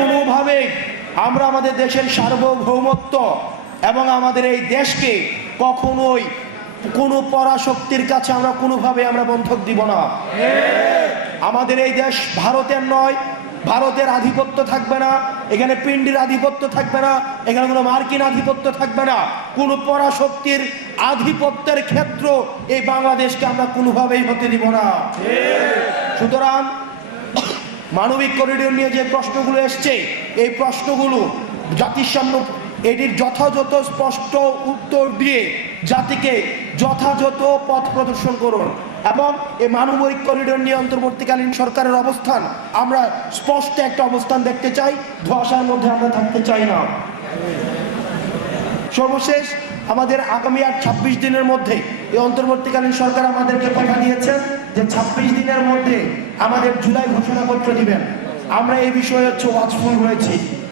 কোনোভাবে আমরা আমাদের দেশের সার্বভৌমত্ব এবং আমাদের এই দেশকে কখনোই কোনো পরাশক্তির কাছে আমরা কোনোভাবে আমরা বন্ধক দিব না। আমাদের এই দেশ ভারতের নয়, ভারতের আধিপত্য থাকবে না, এখানে পিন্ডির আধিপত্য থাকবে না, এখানে কোনো মার্কিন আধিপত্য থাকবে না, কোনো পরাশক্তির আধিপত্যের ক্ষেত্র এই বাংলাদেশকে আমরা কোনোভাবেই হতে দিব না। সুতরাং মানবিক করিডোর নিয়ে যে প্রশ্নগুলো এসছে, এই প্রশ্নগুলো জাতিসংঘ এটির যথাযথ স্পষ্ট উত্তর দিয়ে জাতিকে যথাযথ পথ প্রদর্শন করুন। এবং এই মানবিক করিডোর নিয়ে অন্তর্বর্তীকালীন সরকারের অবস্থান আমরা স্পষ্ট একটা অবস্থান দেখতে চাই, ধোঁয়াশার মধ্যে আমরা থাকতে চাই না। সর্বশেষ আমাদের আগামী আর 26 দিনের মধ্যে এই অন্তর্বর্তীকালীন সরকার আমাদেরকে কথা দিয়েছেন যে 26 দিনের মধ্যে আমাদের জুলাই ঘোষণাপত্র দিবেন। আমরা এই বিষয়ে ওয়াচফুল রয়েছি।